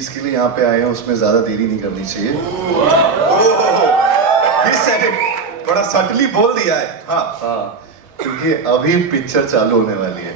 चीज के लिए यहाँ पे आए हैं उसमें ज्यादा देरी नहीं करनी चाहिए। बड़ा सटली बोल दिया है। हाँ, क्योंकि अभी पिक्चर चालू होने वाली है।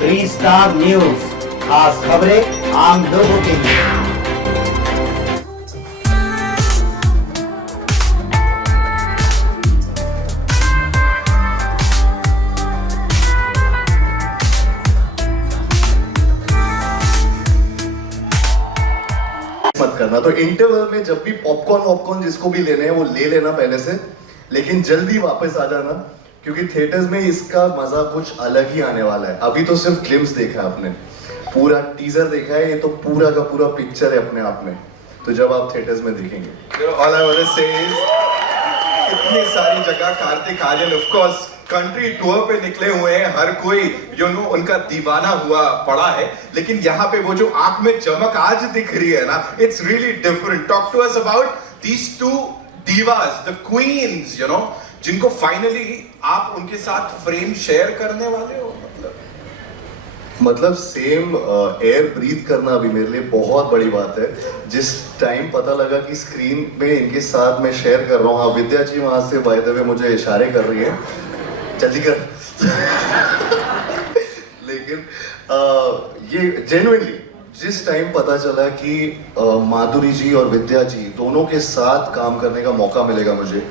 3 स्टार न्यूज, खास खबरें आम लोगों के लिए। मत करना। तो इंटरवल में जब भी पॉपकॉर्न जिसको भी लेने हैं वो ले लेना पहले से, लेकिन जल्दी वापस आ जाना, क्योंकि थिएटर्स में इसका मजा कुछ अलग ही आने वाला है। अभी तो सिर्फ ग्लिम्स देखा है आपने, पूरा टीजर देखा है, ये तो पूरा का पूरा पिक्चर है अपने आप में। तो जब आप थिएटर्स में देखेंगे, all I want to say is इतनी सारी जगह Kartik Aaryan of course country tour पे निकले हुए हैं, हर कोई उनका दीवाना हुआ पड़ा है, लेकिन यहाँ पे वो जो आंख में चमक आज दिख रही है ना, it's really different. Talk to us about these two divas, the queens, जिनको फाइनली आप उनके साथ फ्रेम शेयर करने वाले हो। मतलब सेम एयर ब्रीथ करना भी मेरे लिए बहुत बड़ी बात है। जिस टाइम पता लगा कि स्क्रीन पे इनके साथ मैं शेयर कर रहा हूँ, हाँ विद्या जी वहां से बाय द वे मुझे इशारे कर रही है, जल्दी कर। लेकिन ये जेन्युइनली जिस टाइम पता चला कि माधुरी जी और विद्या जी दोनों के साथ काम करने का मौका मिलेगा मुझे,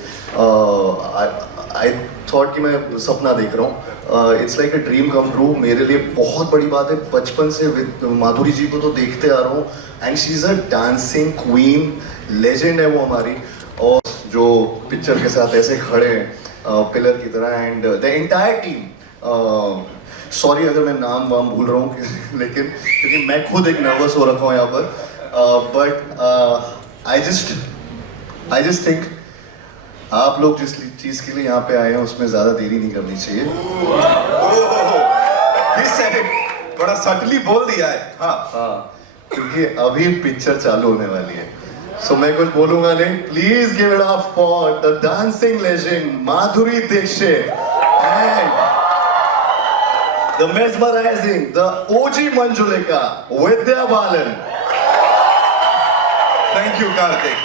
आई थॉट कि मैं सपना देख रहा हूँ। It's like a dream come true. मेरे लिए बहुत बड़ी बात है, बचपन से माधुरी जी को तो देखते आ रहा हूँ, and she is a dancing queen, legend है वो हमारी। और जो पिक्चर के साथ ऐसे खड़े हैं पिलर की तरह, and the entire team. Sorry अगर मैं नाम वाम भूल रहा हूँ, लेकिन क्योंकि मैं खुद एक नर्वस हो रखा हूँ यहाँ पर, बट आई जस्ट थिंक आप लोग जिस चीज के लिए यहाँ पे आए हैं उसमें ज्यादा देरी नहीं करनी चाहिए। बड़ा सटली बोल दिया है। हाँ, क्योंकि अभी पिक्चर चालू होने वाली है। सो मैं कुछ बोलूंगा नहीं। Please give it up for the dancing legend Madhuri Dixit and the mesmerizing, the OG Manjulika, Vidya Balan. Thank you, Karthik.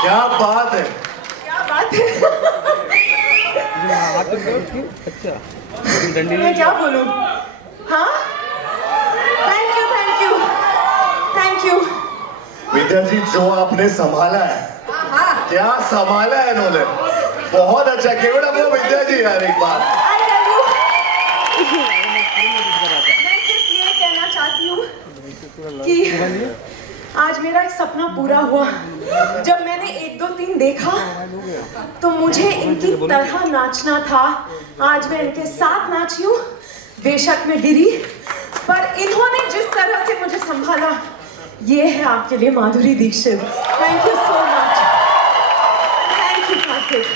क्या बात है, क्या बात है। अच्छा मैं क्या बोलूं? हाँ, थैंक यू। विद्या जी जो आपने संभाला है, क्या संभाला है इन्होंने, बहुत अच्छा। केवल वो विद्या जी यार एक बार। मैं सिर्फ ये कहना चाहती हूँ कि आज मेरा एक सपना पूरा हुआ। जब मैंने 1 2 3 देखा तो मुझे इनकी तरह नाचना था। आज मैं इनके साथ नाची हूँ, बेशक मैं गिरी, पर इन्होंने जिस तरह से मुझे संभाला, ये है आपके लिए Madhuri Dixit. Thank you so much. Thank you Kartik.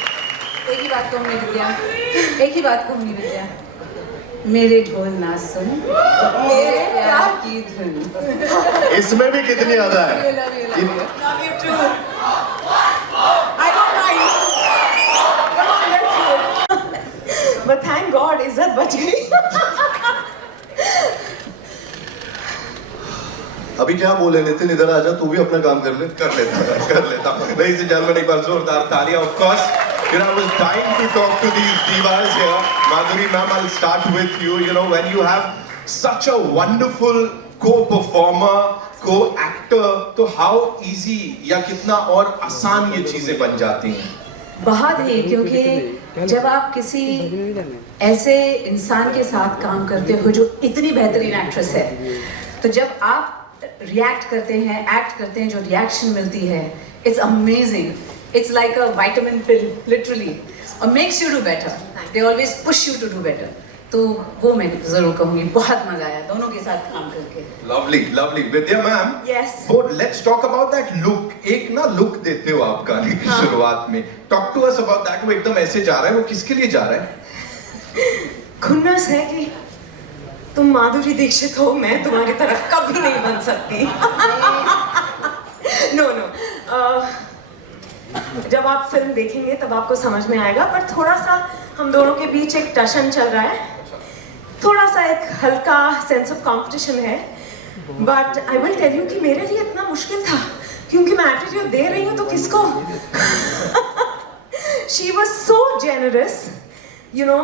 एक ही बात कहूँगी विद्या, मेरे ढोल ना सुन, मेरे प्यार की धुन। इसमें भी कितनी अदा है। Love you too. I don't mind. Come on, let's go. But thank God, इज्जत बच गई। अभी क्या बोले नितिन, इधर आ जा, तू भी अपना काम कर ले। कर लेता Ladies and gentlemen, एक बार जोरदार तालियां. Of course, you know, I was dying to talk to these divas here. Madhuri ma'am, I'll start with you. You know, when you have such a wonderful co-performer, co-actor, तो how easy या कितना और आसान ये चीजें बन जाती हैं? बहुत ही, क्योंकि जब आप किसी ऐसे इंसान के साथ काम करते हो जो इतनी बेहतरीन एक्ट्रेस है, तो जब आप रिएक्ट करते हैं, एक्ट करते हैं, जो रिएक्शन मिलती है, it's amazing. It's like a vitamin pill literally, और makes you do better. They always push you to do better. तो वो मैं जरूर कहूंगी, बहुत मजा आया दोनों के साथ काम करके. Lovely. Vidya ma'am. Yes. So let's talk about that look. एक ना look देते हो आप गाने की शुरुआत में. Talk to us about that. वो एकदम ऐसे जा रहा है, वो किसके लिए जा रहा है? खुन्नस है कि तुम माधुरी दीक्षित हो, मैं तुम्हारी तरह कभी नहीं बन सकती. नो. जब आप फिल्म देखेंगे तब आपको समझ में आएगा, पर थोड़ा सा हम दोनों के बीच एक टशन चल रहा है, थोड़ा सा एक हल्का सेंस ऑफ कंपटीशन है. But I will tell you कि मेरे लिए इतना मुश्किल था, क्योंकि मैं एटीट्यूड दे रही हूँ तो किसको. She was so generous. You know,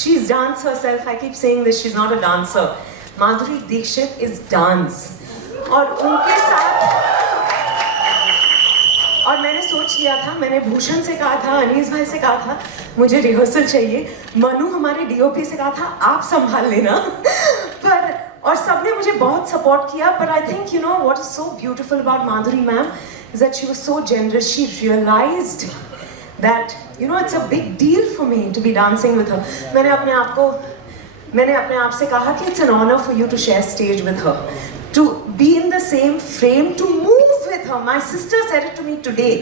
she's dance herself. I keep saying this, she's not a dancer. Madhuri Dixit is dance. और उनके साथ, और मैंने सोच लिया था, मैंने भूषण से कहा था, अनीस भाई से कहा था, मुझे रिहर्सल चाहिए. मनु हमारे डीओपी से कहा था, आप संभाल लेना. पर और सबने मुझे बहुत सपोर्ट किया. पर I think you know what is so beautiful about Madhuri ma'am is that she was so generous. She realised that you know it's a big deal for me to be dancing with her. मैंने अपने आप से कहा कि it's an honor for you to share stage with her, to be in the same frame, to move with her. My sister said it to me today.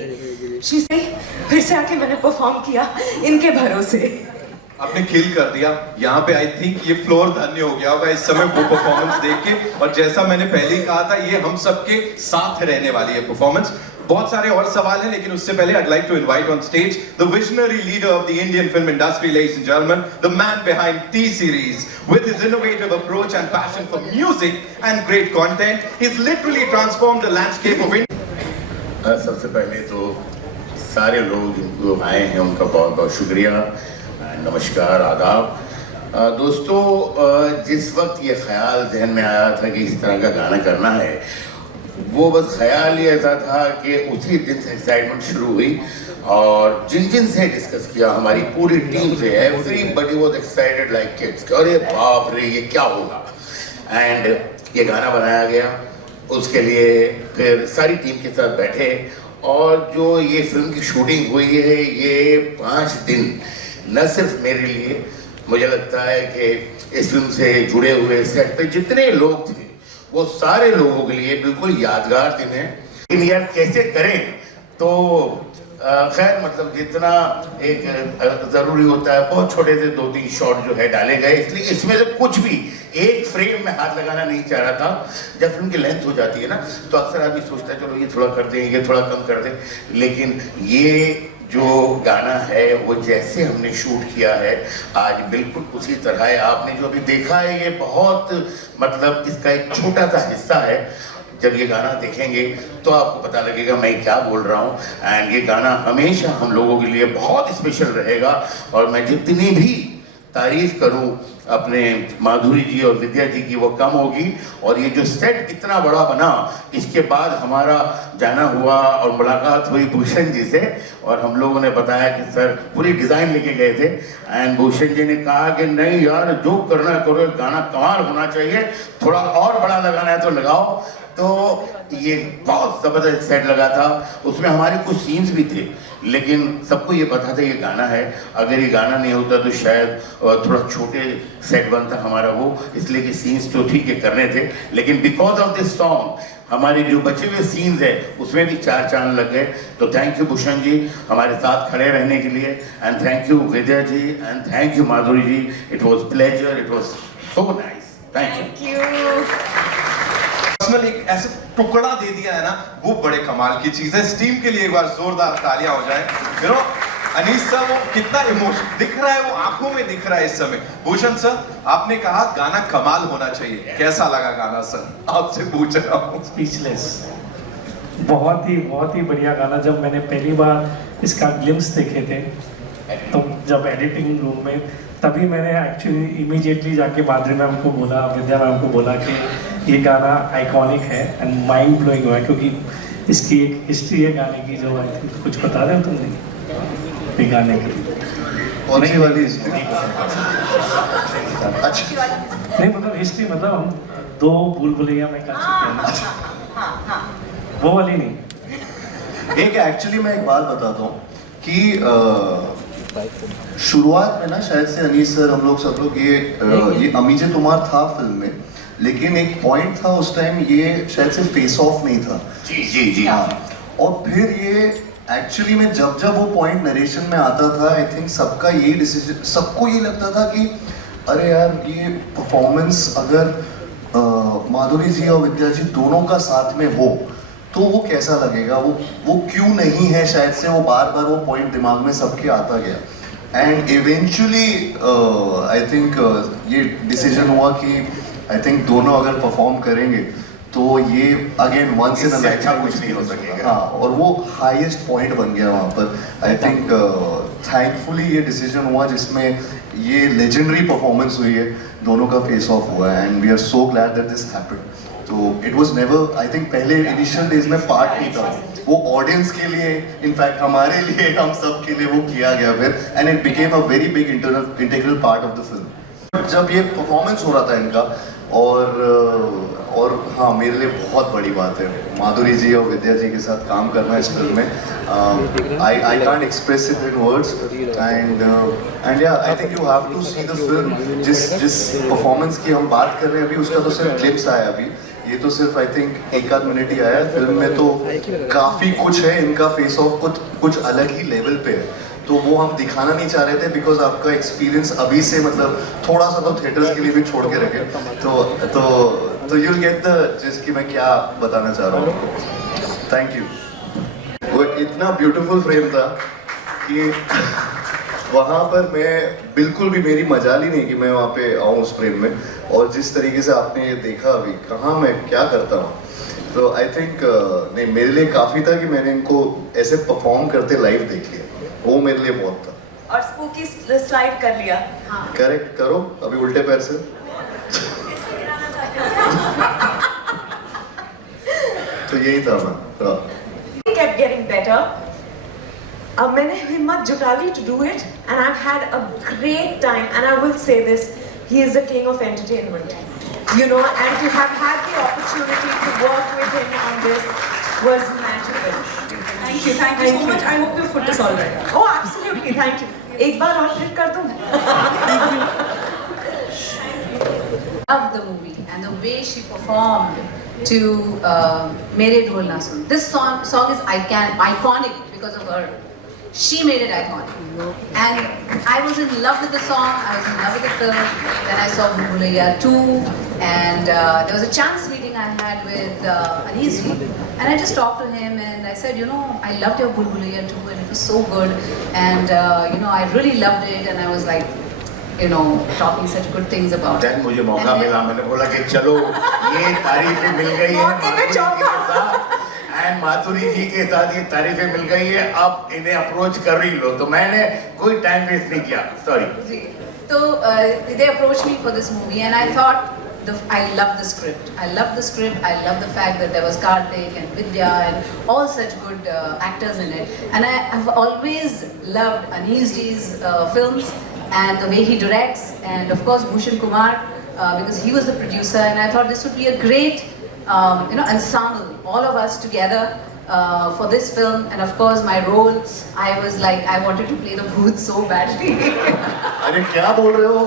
She said फिर से आके मैंने परफॉर्म किया इनके भरोसे. आपने किल कर दिया यहाँ पे. आई थिंक ये फ्लोर धन्य हो गया होगा इस समय वो परफॉर्मेंस देख के. और जैसा मैंने पहले ही कहा था, ये हम सबके साथ रहने वाली है परफॉर्मेंस. बहुत सारे और सवाल हैं, लेकिन उससे पहले I'd like to invite on stage the visionary leader of the Indian film industry, ladies and gentlemen, the man behind T-Series. With his innovative approach and passion for music and great content, he's literally transformed the landscape of India. सबसे पहले तो सारे लोग जो आए हैं उनका बहुत बहुत शुक्रिया. नमस्कार, आदाब. दोस्तों, जिस वक्त ये ख्याल जहन में आया था कि इस तरह का गाना करना है, वो बस ख्याल ही ऐसा था कि उसी दिन से एक्साइटमेंट शुरू हुई. और जिन से डिस्कस किया, हमारी पूरी टीम से, everybody was excited like kids. अरे बाप रे, ये क्या होगा. एंड ये गाना बनाया गया. उसके लिए फिर सारी टीम के साथ बैठे, और जो ये फिल्म की शूटिंग हुई है, ये 5 दिन न सिर्फ मेरे लिए, मुझे लगता है कि इस फिल्म से जुड़े हुए सेट पे जितने लोग थे, वो सारे लोगों के लिए बिल्कुल यादगार दिन है. लेकिन यार कैसे करें, तो खैर मतलब जितना एक ज़रूरी होता है, बहुत छोटे से 2-3 शॉट जो है डाले गए. इसलिए इसमें से कुछ भी एक फ्रेम में हाथ लगाना नहीं चाह रहा था. जब फिल्म की लेंथ हो जाती है ना, तो अक्सर आदमी सोचता है चलो ये थोड़ा कर दें, ये थोड़ा कम कर दें. लेकिन ये जो गाना है, वो जैसे हमने शूट किया है आज बिल्कुल उसी तरह है. आपने जो अभी देखा है, ये बहुत मतलब इसका एक छोटा सा हिस्सा है. जब ये गाना देखेंगे तो आपको पता लगेगा मैं क्या बोल रहा हूँ. एंड ये गाना हमेशा हम लोगों के लिए बहुत स्पेशल रहेगा. और मैं जितनी भी तारीफ करूँ अपने माधुरी जी और विद्या जी की, वो कम होगी. और ये जो सेट इतना बड़ा बना, इसके बाद हमारा जाना हुआ और मुलाकात हुई भूषण जी से, और हम लोगों ने बताया कि सर पूरी डिज़ाइन लेके गए थे. एंड भूषण जी ने कहा कि नहीं यार, जो करना करो, गाना कमाल होना चाहिए, थोड़ा और बड़ा लगाना है तो लगाओ. तो ये बहुत ज़बरदस्त सेट लगा था. उसमें हमारे कुछ सीन्स भी थे, लेकिन सबको ये पता था ये गाना है. अगर ये गाना नहीं होता तो शायद थोड़ा छोटे सेट बनता हमारा वो, इसलिए कि सीन्स तो ठीक है करने थे. लेकिन बिकॉज ऑफ दिस सॉन्ग हमारे जो बचे हुए सीन्स है उसमें भी 4 चांद लग गए. तो थैंक यू भूषण जी हमारे साथ खड़े रहने के लिए. And thank you Vidya ji, and thank you Madhuri ji. It was pleasure, it was so nice. Thank you. एक ऐसा टुकड़ा दे दिया है ना, वो बड़े कमाल की चीज है. इस टीम के लिए एक बार जोरदार तालियां हो जाए. यू नो, अनीस सर वो कितना इमोशन दिख रहा है, वो आंखों में दिख रहा है इस समय। भूषण सर, आपने कहा गाना कमाल होना चाहिए, कैसा लगा गाना सर? आपसे पूछ रहा हूँ। स्पीचलेस। बहुत ही बढ़िया गाना। जब मैंने पहली बार इसका ग्लिम्स देखे थे, तो जब एडिटिंग रूम में, तभी मैंने एक्चुअली इमीडिएटली जाके माधुरी मैम को बोला, विद्या मैम को बोला कि ये गाना आइकॉनिक है एंड माइंड ब्लोइंग हुआ है, क्योंकि इसकी एक हिस्ट्री है गाने की, जो कुछ बता रहे हो तुम नहीं ये गाने की? कौन सी वाली हिस्ट्री? अच्छा, नहीं मतलब हिस्ट्री, मतलब हम 2 भूल भुलैया में गा चुके हैं। वो वाली नहीं। एक एक्चुअली मैं एक बात बताता हूँ कि शुरुआत में ना शायद से अनीस सर, हम लोग सब लोग ये अमीजे तुम्हार था फिल्म में, लेकिन एक पॉइंट था उस टाइम, ये शायद से फेस ऑफ नहीं था। जी हाँ, और फिर ये एक्चुअली में जब वो पॉइंट नरेशन में आता था, आई थिंक सबका यही डिसीजन, सबको ये लगता था कि अरे यार ये परफॉर्मेंस अगर माधुरी जी और विद्या जी दोनों का साथ में हो तो वो कैसा लगेगा, वो क्यों नहीं है, शायद से वो बार बार वो पॉइंट दिमाग में सबके आता गया। एंड इवेंचुअली आई थिंक ये डिसीजन हुआ कि आई थिंक दोनों अगर परफॉर्म करेंगे तो ये again once in a lifetime कुछ नहीं हो सकेगा। हाँ, और वो हाईएस्ट पॉइंट बन गया वहाँ पर। आई थिंक थैंकफुली ये डिसीजन हुआ जिसमें ये लेजेंडरी परफॉर्मेंस हुई है, दोनों का फेस ऑफ हुआ है, and we are so glad that this happened. तो it was never, I think पहले इनिशियल डेज में पार्ट नहीं था वो, ऑडियंस के लिए, इनफैक्ट हमारे लिए, हम सब के लिए वो किया गया फिर, and it became a very big integral part of the film. जब ये परफॉर्मेंस हो रहा था इनका, और हाँ, मेरे लिए बहुत बड़ी बात है माधुरी जी और विद्या जी के साथ काम करना इस फिल्म में। I can't express it in words, and या I think you have to see the film. जिस परफॉर्मेंस की हम बात कर रहे हैं अभी, उसका तो सिर्फ क्लिप्स आया अभी, ये तो सिर्फ आई थिंक 1 आध मिनट ही आया। फिल्म में तो काफ़ी कुछ है, इनका फेस ऑफ कुछ अलग ही लेवल पे है, तो वो हम दिखाना नहीं चाह रहे थे बिकॉज आपका एक्सपीरियंस अभी से मतलब थोड़ा सा तो थिएटर्स के लिए भी छोड़ के रखे, तो यू विल गेट द जिसकी मैं क्या बताना चाह रहा हूँ। Thank you. वो इतना ब्यूटीफुल फ्रेम था कि वहाँ पर मैं बिल्कुल भी, मेरी मजाल ही नहीं कि मैं वहाँ पे आऊँ उस फ्रेम में, और जिस तरीके से आपने ये देखा अभी, कहाँ मैं क्या करता हूँ, तो आई थिंक नहीं, मेरे लिए काफ़ी था कि मैंने इनको ऐसे परफॉर्म करते लाइव देख लिया, वो मेरे लिए बहुत था। और स्पूकी स्लाइड कर लिया। करेक्ट करो अभी उल्टे पैर से। तो यही था मैं। kept getting better. अब मैंने हिम्मत जुटा ली to do it, and I've had a great time. And I will say this: he is the king of entertainment, you know. And to have had the opportunity to work with him on this was magical. Thank you so much. I hope your foot is all right. Oh, absolutely. Thank you. एक बार और trick कर दूँ? Love the movie and the way she performed to Mere Dhol Na Sun. This song is iconic because of her. She made it iconic. And I was in love with the song, I was in love with the film. Then I saw Bhool Bhulaiya 2, and there was a chance meeting I had with Anees ji, and I just talked to him and I said, you know, I loved your Bhool Bhulaiya 2 and it was so good, and you know, I really loved it, and I was like, you know, talking such good things about it. Then मुझे मौका मिला, मैंने बोला कि चलो ये तारीफें मिल गई है माधुरी जी के साथ, ये तारीफें मिल गई है, अब इन्हें अप्रोच कर ही लो। तो मैंने कोई टाइम वेस्ट नहीं किया, sorry. So they approached me for this movie, and I thought, I love the script. I love the script. I love the fact that there was Karthik and Vidya and all such good actors in it. And I have always loved Anees ji's films and the way he directs, and of course Bhushan Kumar, because he was the producer. And I thought this would be a great, you know, ensemble, all of us together. For this film, and of course my role, I was like, I wanted to play the Bhoot so badly. अरे क्या बोल रहे हो?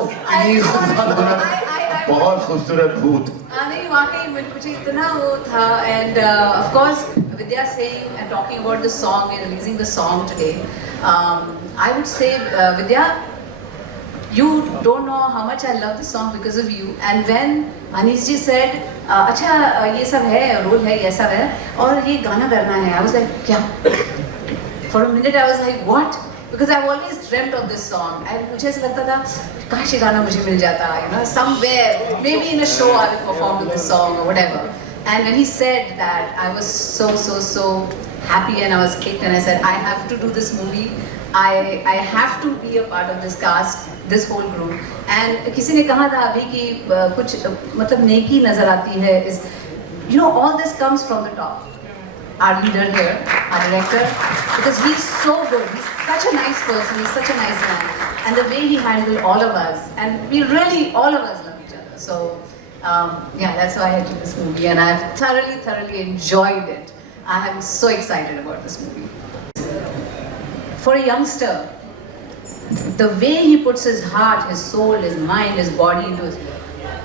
बहुत खूबसूरत भूत। नहीं वाकई मुझे इतना वो था, and of course Vidya saying and talking about the song and releasing the song today, I would say Vidya, you don't know how much I love this song because of you. And when Anees ji said, अच्छा ये सब है, role है, ये सब है, और ये गाना करना है, I was like, क्या? For a minute I was like, what? because I've always dreamt of this song and मुझे ऐसा लगता था काश ये गाना मुझे मिल जाता, you know, somewhere maybe in a show I will perform to this song or whatever. And when he said that, I was so happy and I was kicked and I said I have to do this movie. I have to be a part of this cast, this whole group. And किसी ने कहा था अभी कि कुछ मतलब नेकी नजर आती है इस, you know, all this comes from the top. Our leader here, our director, because he's so good. He's such a nice person. He's such a nice man, and the way he handled all of us, and we really, all of us love each other. So, yeah, that's why I did this movie, and I've thoroughly enjoyed it. I am so excited about this movie. For a youngster, the way he puts his heart, his soul, his mind, his body into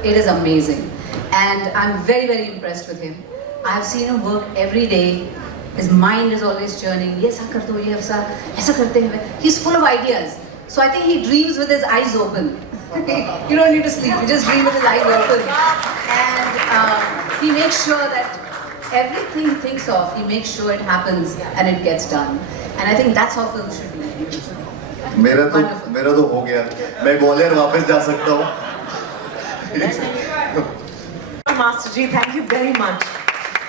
it is amazing, and I'm very impressed with him. I've seen him work every day. His mind is always churning. ये ऐसा कर दो, ये ऐसा करते हैं. He's full of ideas. So I think he dreams with his eyes open. You don't need to sleep. You just dream with his eyes open. And he makes sure that everything he thinks of, he makes sure it happens and it gets done. And I think that's how film should be. मेरा तो हो गया. मैं ग्वालियर वापस जा सकता हूँ. Master Ji, thank you very much.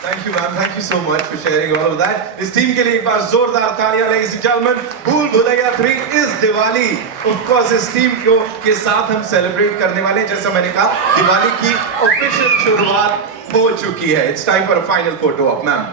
Thank you, ma'am. Thank you so much for sharing all of that. इस टीम के लिए एक बार जोरदार तालियां, ladies and gentlemen. भूल भुलैया 3 इस दिवाली, of course, इस टीम के साथ हम सेलिब्रेट करने वाले हैं. जैसा मैंने कहा, दिवाली की ऑफिशियल शुरुआत हो चुकी है. It's time for a final photo op, ma'am.